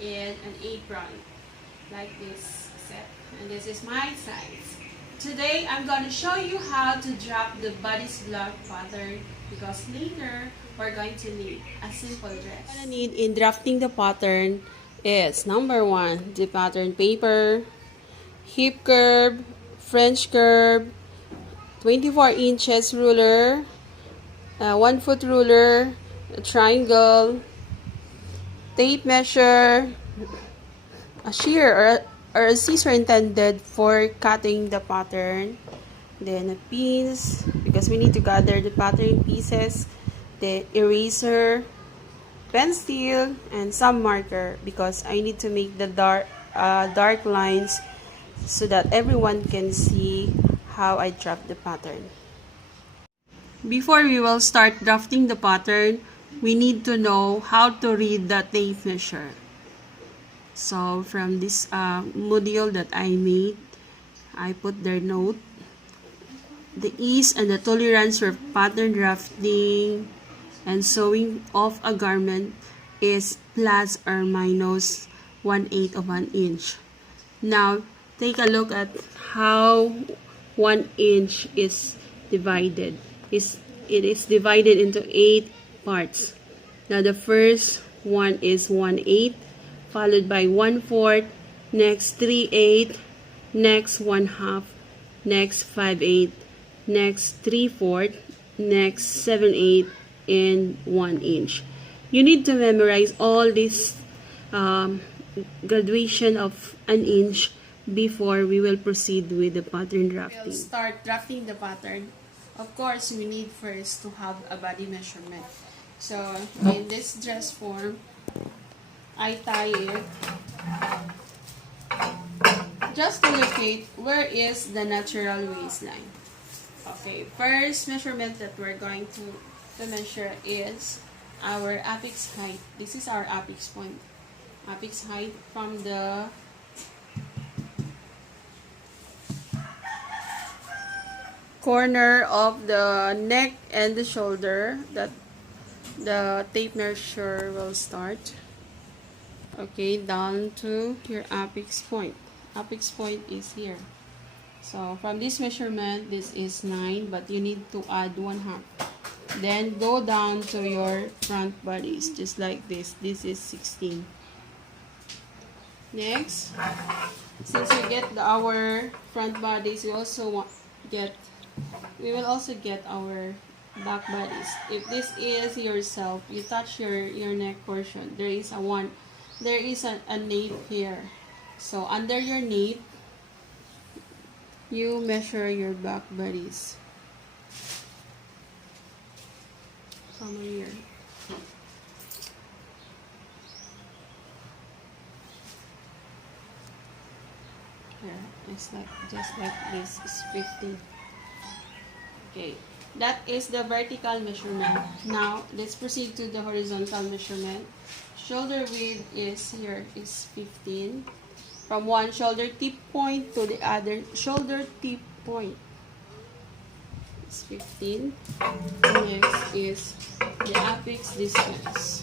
in an apron like this set, and this is my size. Today I'm going to show you how to drop the bodice block pattern, because later we're going to need a simple dress. What I need in drafting the pattern is number 1, the pattern paper, hip curve, French curve, 24 inches ruler, 1 foot ruler, a triangle, tape measure, a shear or a scissor intended for cutting the pattern, then a pins because we need to gather the pattern pieces, the eraser, pencil, and some marker because I need to make the dark lines so that everyone can see how I draft the pattern. Before we will start drafting the pattern, we need to know how to read the tape measure. So from this module that I made, I put their note. The ease and the tolerance for pattern drafting and sewing off a garment is plus or minus 1/8 of an inch. Now, take a look at how 1 inch is divided. It is divided into 8 parts. Now, the first one is 1/8, followed by 1/4, next 3/8, next 1/2, next 5/8, next 3/4, next 7/8, and 1 inch. You need to memorize all this graduation of an inch before we will proceed with the pattern drafting. We'll start drafting the pattern. Of course, we need first to have a body measurement. So, in this dress form, I tie it just to locate where is the natural waistline. Okay, first measurement that we're going to measure is our apex height. This is our apex point. Apex height from the corner of the neck and the shoulder that the tape measure will start. Okay, down to your apex point. Apex point is here. So from this measurement, this is 9, but you need to add 1/2. Then go down to your front bodies, just like this. This is 16. Next, since we get our front bodies, we will also get our back bodies. If this is yourself, you touch your neck portion. There is a nape here. So under your nape, you measure your back bodies. Somewhere here. Here, it's just like this is 50. Okay, that is the vertical measurement. Now, let's proceed to the horizontal measurement. Shoulder width is here is 15. From one shoulder tip point to the other shoulder tip point. It's 15. Next is the apex distance.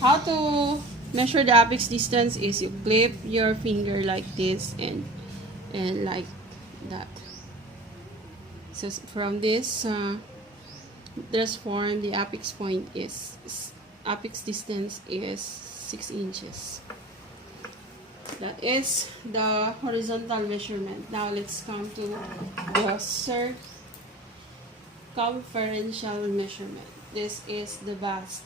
How to measure the apex distance is you clip your finger like this and like that. So from this dress form, the apex distance is 6 inches. That is the horizontal measurement. Now let's come to the circumferential measurement. This is the bust.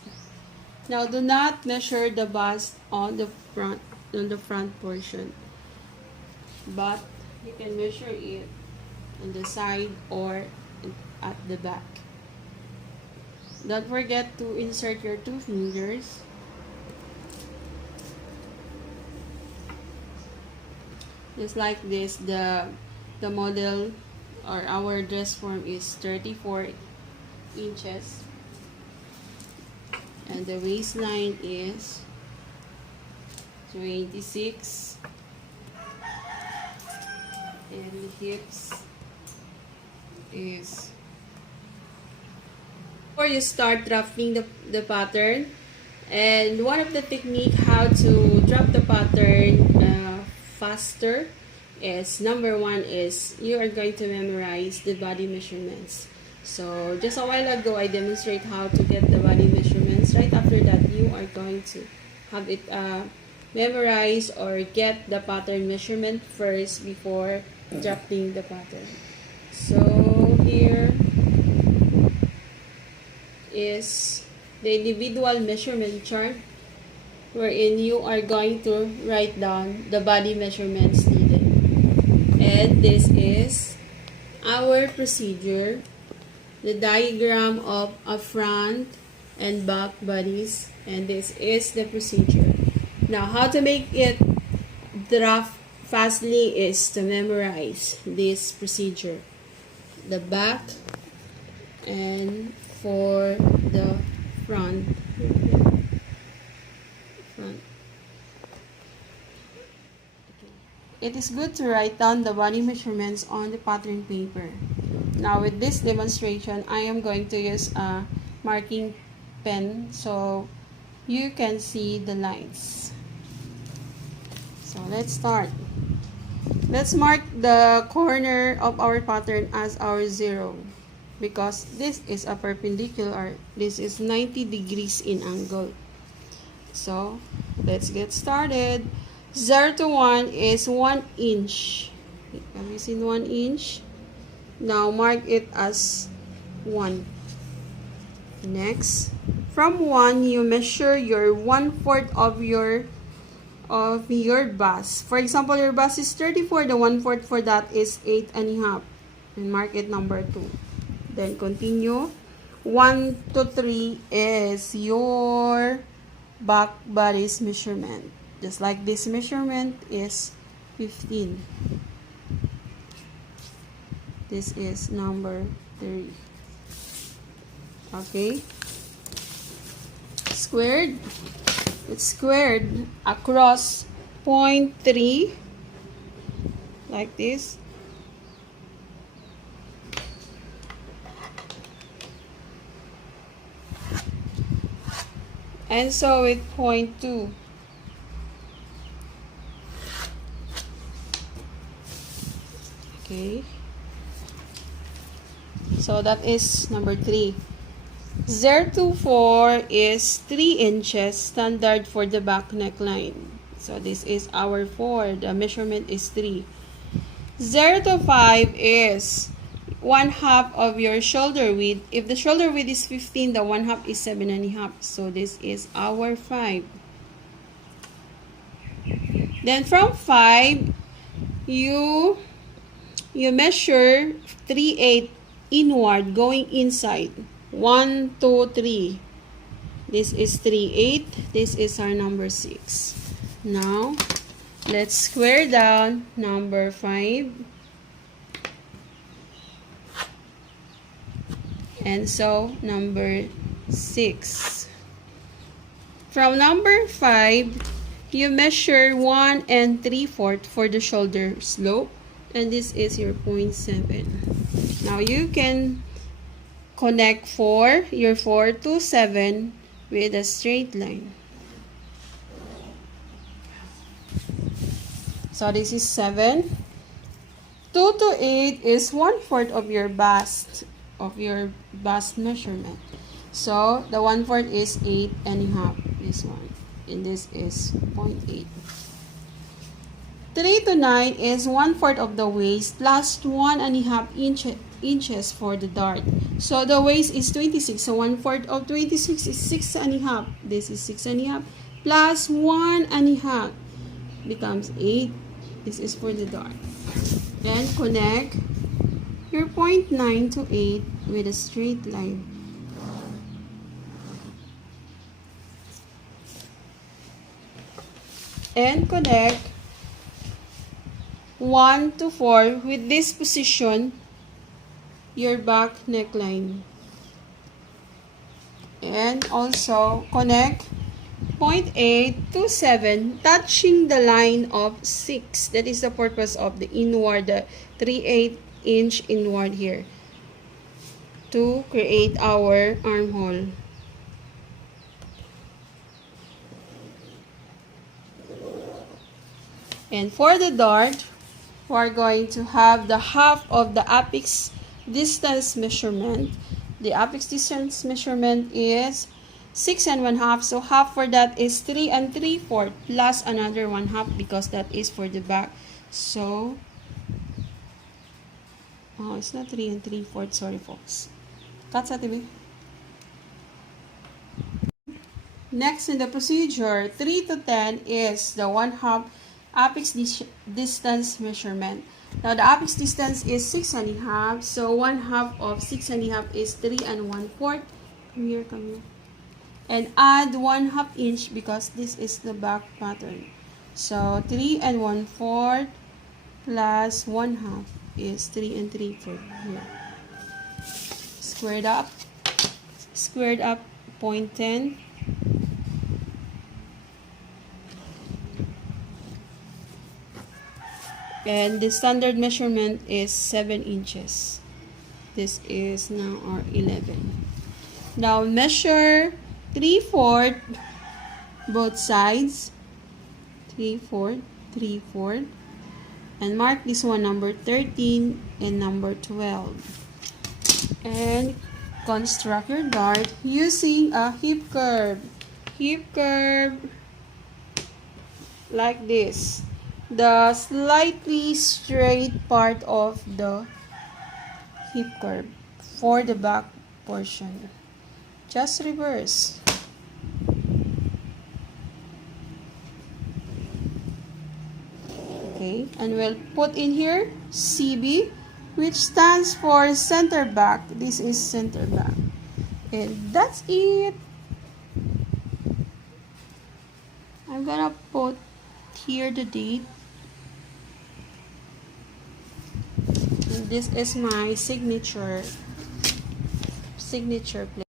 Now do not measure the bust on the front portion, but you can measure it on the side or at the back. Don't forget to insert your 2 fingers. Just like this, the model or our dress form is 34 inches. And the waistline is 26. And the hips is... Before you start drafting the pattern, And one of the technique how to drop the pattern faster is, number one is you are going to memorize the body measurements. So just a while ago I demonstrate how to get the body measurements. Right after that you are going to have it memorize or get the pattern measurement first before dropping the pattern. So here is the individual measurement chart wherein you are going to write down the body measurements needed. And this is our procedure, the diagram of a front and back bodies, and this is the procedure. Now, how to make it draft fastly is to memorize this procedure. The back and for the front. It is good to write down the body measurements on the pattern paper. Now with this demonstration, I am going to use a marking pen so you can see the lines. So let's start. Let's mark the corner of our pattern as our 0 because this is a perpendicular. This is 90 degrees in angle. So let's get started. 0 to 1 is 1 inch. Have you seen 1 inch? Now mark it as 1. Next, from 1 you measure your 1/4 of your bust. For example, your bust is 34. The 1/4 for that is 8.5. And mark it number 2. Then continue. 1 to 3 is your back bodice measurement. Just like this measurement is 15. This is number 3. Okay. Squared. It's squared across 0.3 like this. And so with 0.2. Okay. So that is number 3. 0 to 4 is 3 inches standard for the back neckline. So this is our 4. The measurement is 3. 0 to 5 is 1/2 of your shoulder width. If the shoulder width is 15, the 1/2 is 7.5. So this is our 5. Then from 5, you measure 3/8 inward going inside. 1, 2, 3. This is 3/8. This is our number 6. Now, let's square down number 5. And so, number 6. From number 5, you measure 1 3/4 for the shoulder slope. And this is your 0.7. Now, you can connect your 4 to 7 with a straight line. So this is 7. 2 to 8 is 1/4 of your bust measurement. So the 1/4 is 8.5. This one, and this is 0.8. 3 to 9 is 1/4 of the waist plus 1.5 inches for the dart. So the waist is 26. So 1/4 of 26 is 6.5. This is 6.5 plus 1.5 becomes 8. This is for the dart. Then connect your 0.9 to 8 with a straight line. And connect 1 to 4 with this position, your back neckline. And also connect 0.8 to 7, touching the line of 6. That is the purpose of the inward, the 3/8 inch inward here, to create our armhole. And for the dart, we're going to have the half of the apex distance measurement. The apex distance measurement is 6 1/2. So half for that is 3 3/4 plus another 1/2 because that is for the back. So, oh, it's not 3 3/4. Sorry, folks. Cut sa TV. Next in the procedure, 3 to 10 is the 1/2 apex distance measurement. Now, the apex distance is 6 1/2. So, 1/2 of 6 1/2 is 3 1/4. Come here, come here. And add 1/2 inch because this is the back pattern. So, 3 1/4 plus 1/2 is 3 3/4 here. Squared up 0.10. And the standard measurement is 7 inches. This is now our 11. Now measure 3/4 both sides. 3/4, 3/4. And mark this one number 13 and number 12. And construct your dart using a hip curve. Hip curve like this. The slightly straight part of the hip curve for the back portion. Just reverse. Okay, and we'll put in here CB, which stands for center back. This is center back. And that's it. I'm gonna put here the date. And this is my signature plate.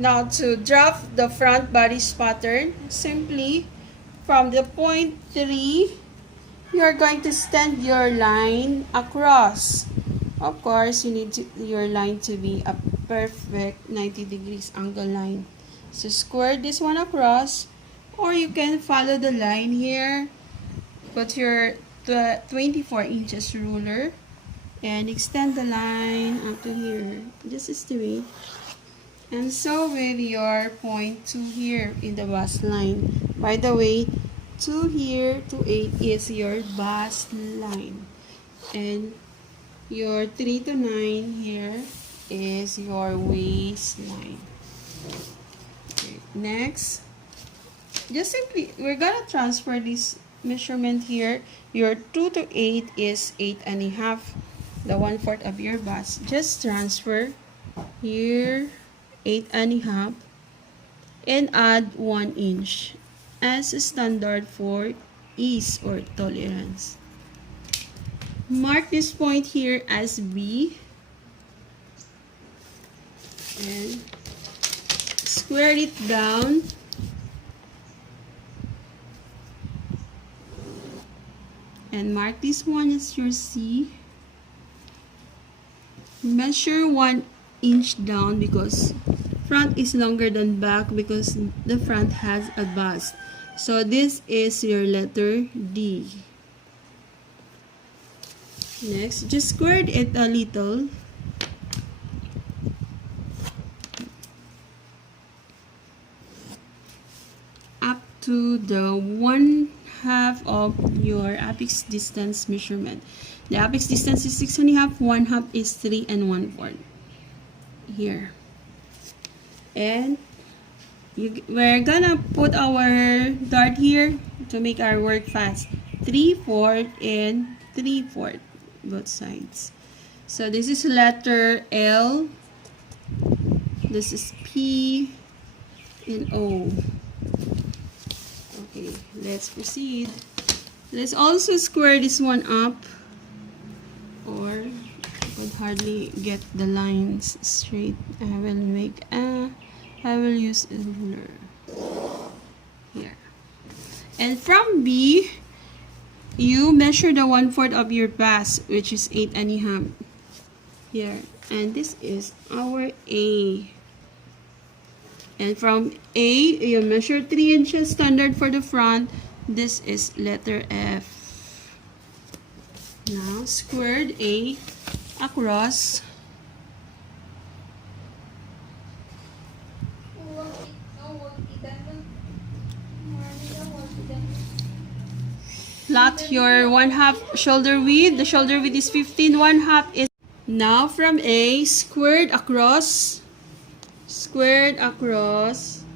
Now to draft the front bodice pattern, simply from the point 3, you're going to stand your line across. Of course, you need your line to be a perfect 90 degrees angle line. So square this one across, or you can follow the line here. Put your 24 inches ruler and extend the line up to here. Just straight. And so with your point 2 here in the bust line. By the way, 2 here to 8 is your bust line. And your 3 to 9 here is your waistline. Okay, next, just simply, we're gonna transfer this measurement here. Your 2 to 8 is 8 1/2, the 1/4 of your bust. Just transfer here 8 1/2 and add 1 inch as a standard for ease or tolerance. Mark this point here as B and square it down. And mark this one as your C. Measure 1 inch down because front is longer than back because the front has a bust. So this is your letter D. Next, just square it a little. Up to the 1/2 of your apex distance measurement. The apex distance is 6 1/2, 1/2 is 3 1/4. Here. And we're gonna put our dart here to make our work fast. 3/4 and 3/4 both sides. So this is letter L, this is P and O. Okay, let's proceed. Let's also square this one up, or I could hardly get the lines straight. I will use a ruler here. And from B, you measure the 1/4 of your bust, which is 8 1/2 here. And this is our A. And from A, you measure 3 inches standard for the front, This is letter F. Now, squared A across. Plot your 1/2 shoulder width. The shoulder width is 15. 1/2 is. Now from A, squared across. Squared across.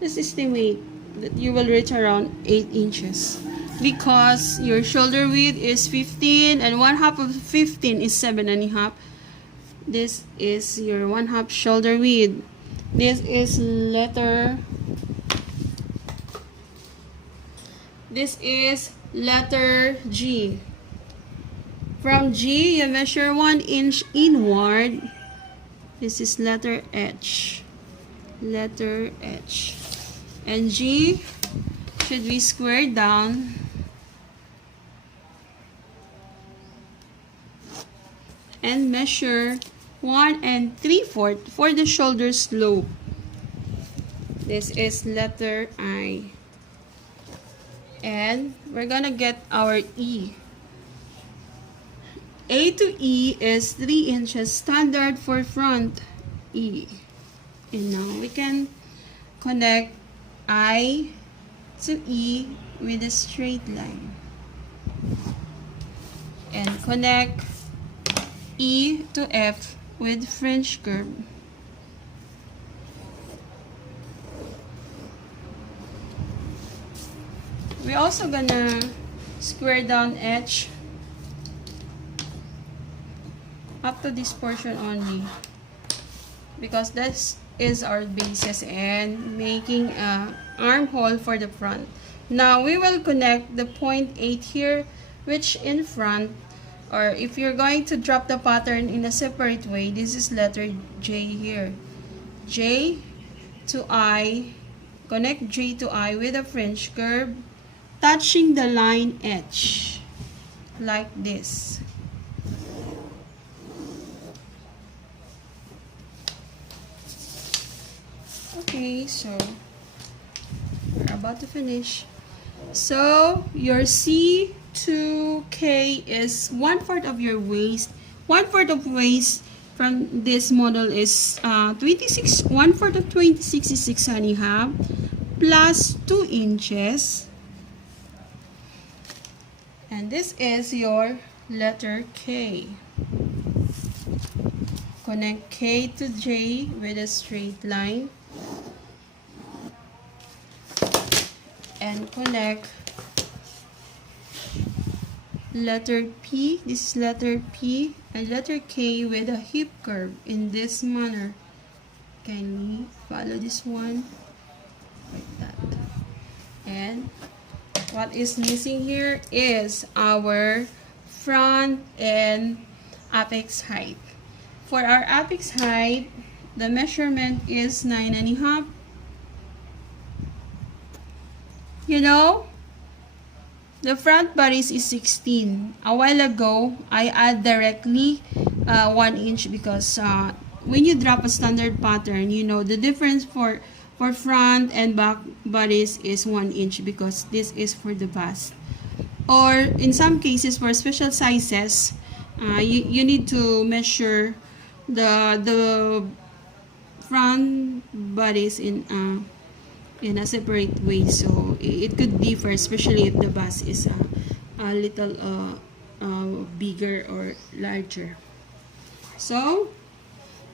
Just estimate that you will reach around 8 inches. Because your shoulder width is 15 and 1/2 of 15 is 7.5. This is your 1/2 shoulder width. This is letter G. From G, you measure 1 inch inward. This is letter H. Letter H. And G should be squared down. And measure 1 3/4 for the shoulder slope. This is letter I. And we're gonna get our E. A to E is 3 inches standard for front E. And now we can connect I to E with a straight line. And connect E to F with French curve. We're also gonna square down H up to this portion only, because this is our basis and making a armhole for the front. Now we will connect the 0.8 here, which in front, or if you're going to drop the pattern in a separate way, this is letter J here. J to I, connect J to I with a French curve, touching the line H, like this. Okay, so we're about to finish. So your C to K is 1/4 of your waist. 1/4 of waist from this model is 26. 1/4 of 26 is 6.5 plus 2 inches. And this is your letter K. Connect K to J with a straight line. And connect letter P. This is letter P and letter K with a hip curve in this manner. Kindly follow this one like that. And what is missing here is our front and apex height. For our apex height, the measurement is 9.5. You know, the front bodice is 16. A while ago, I add directly 1 inch because when you drop a standard pattern, you know, the difference for front and back bodice is 1 inch because this is for the bust. Or in some cases, for special sizes, you need to measure the front bodice in a separate way, so it could differ, especially if the bust is a little bigger or larger. So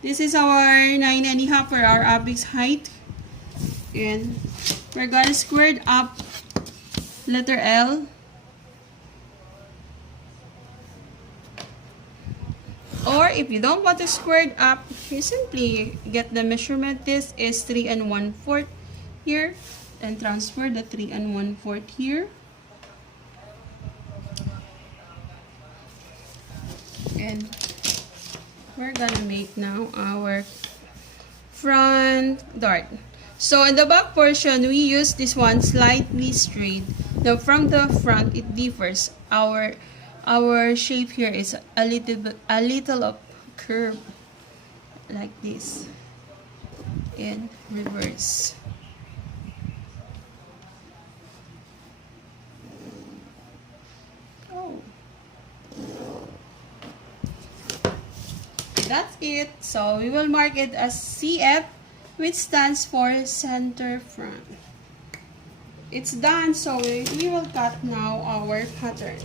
this is our 9.5 for our apex height, and we're gonna square it up letter L. Or if you don't want to square it up, you simply get the measurement. This is 3 1/4 here, and transfer the 3 1/4 here. And we're gonna make now our front dart. So in the back portion, we use this one slightly straight. Now from the front, it differs. Our shape here is a little of curve like this in reverse. that's it. So we will mark it as CF, which stands for center front. It's done, so we will cut now our pattern.